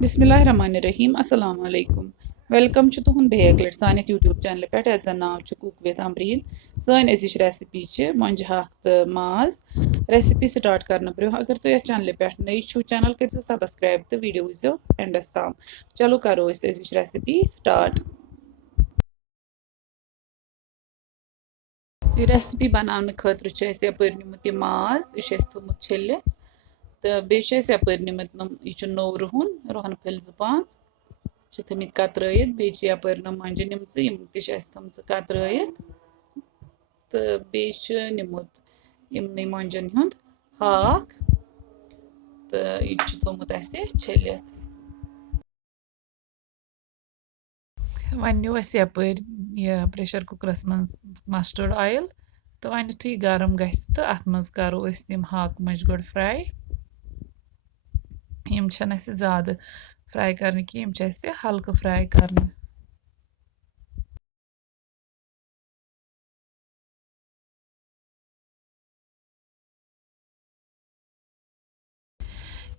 बिस्मिल्लाहिर्रहमानिर्रहीम अस्सलाम वालेकुम वेलकम तुहद बेक लट सान यूट्यूब चैनल पे ये नाव कुक विद अमरीन सन अजिच रेसिपी मंज हाक तो माज रेसिपी स्टार्ट करने ब्रो अगर तुम ये चैनल पे नई छो चैनल कर सब्सक्राइब तो वीडियो वो एंडस तम चलो करो अजिच रेसिपी स्टार्ट ये रेसिपी बनाने खतर यपर निमुत यह माज यह थोमुत छिल तो बेस यपर निमुत यह नौ रुहन फल 2-5 थमित कतरत बे यपर मंजे निम तम कतरत तो बे निमुत इमन मंजन हुंद हाक तो यह थोमुत छिलित वन न्यू यपर यह प्रेशर कुकरस मज मस्टर्ड ऑयल तो वन युथु गरम गस तो अत मज करो हाक मज गो फ्राई यम ज़्यादा फ्राई करने की यम हल्का फ्राई करने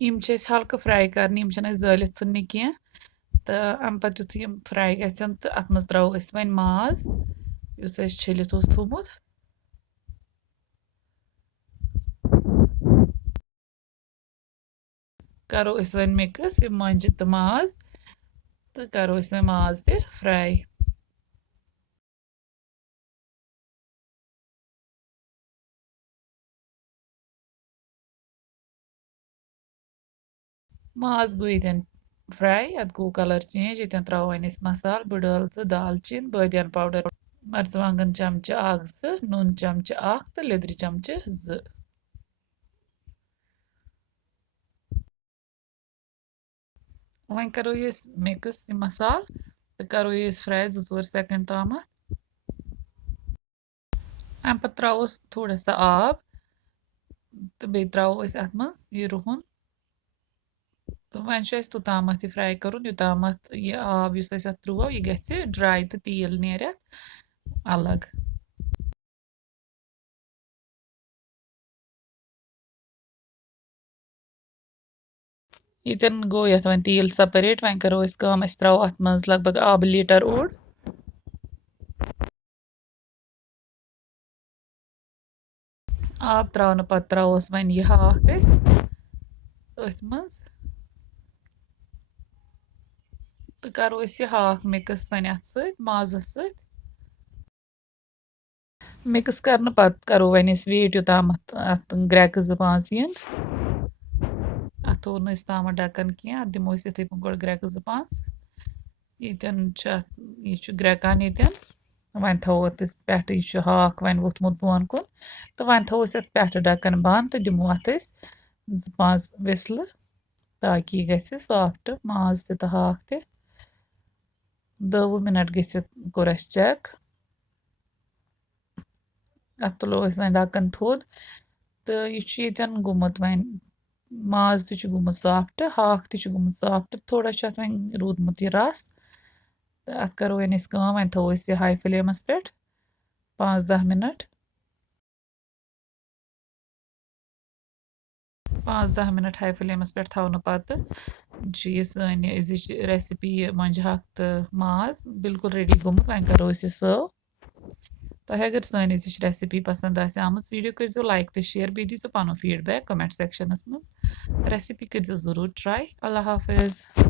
यम हल्का फ्राई करने यम जालित षुन्ने कह तो अम पत युथु यम फ्राई गसन तो अत मज त्रो वन माज युस छिलित थोमुत करो वन मिक्स मंज तो माज तो करो वन माज ते फ्राई माज गो ये फ्राई अत गो कलर चेंज ये त्रो वन मसाल बड़ल दालचीन बदियन पाउडर मर्चवांगन चमच 1-2 नून चमच 1 तो लिद्र चमच 2 वन करो ये मिक्स मसाल तो करो ये फ्राई 2-4 सेकंड तम अम पे त्रोस थोड़ा सा आब तो बे त्रो अत मज यह रुहन तो वन तोताम यह फ्राई कर योताम यह आब इस त्रो यह ग ड्राई तो तेल नेर अलग ये गो ये वन तेल सेपरेट वन करो त्रो अत मज लगभग आब लीटर ओड आब त्रावन पत त्रोस वन यह हाक अथ मज तो करो यह हाक मिक्स वन अत माजस मिक्स करने पत करो वन वेट योताम अत ग्रैक 2-5 यन अत थो तम ढक्कन कह अत दिमो इथे गो ग्रैक 2-5 यह ग्रैकान ये वन थो पे यह हाक वन वोथमुत बोन कुन तो वन थो पे ढक्कन बंद तो दिमो अत 2-5 विसल ताकि यह ग सॉफ्ट माज तो हाक 10 मिनट गसित कोर चेक अत तुलो वन ढक्कन थोद तो यह गोमुत वन माज तुमुत सॉफ्ट हाक तुमुत सॉफ्ट थोड़ा वन रूदमुत यह रस तो अत करो वन थो यह हाई फ्लेमस पे 5-10 मिनट 5-10 मिनट हाई फ्लेमस पे थवन पत सन रेसिपी मंज हाक तो माज बिल्कुल रेडी गोमुत वन करो सर्व तुम अगर सन रेसिपी पसंद आम वीडियो कर लाइक तो शेयर बे दीजो पन फीडबैक कमेंट सेक्शनस मज रेसिपी कर जरूर ट्राई अल्लाह हाफिज।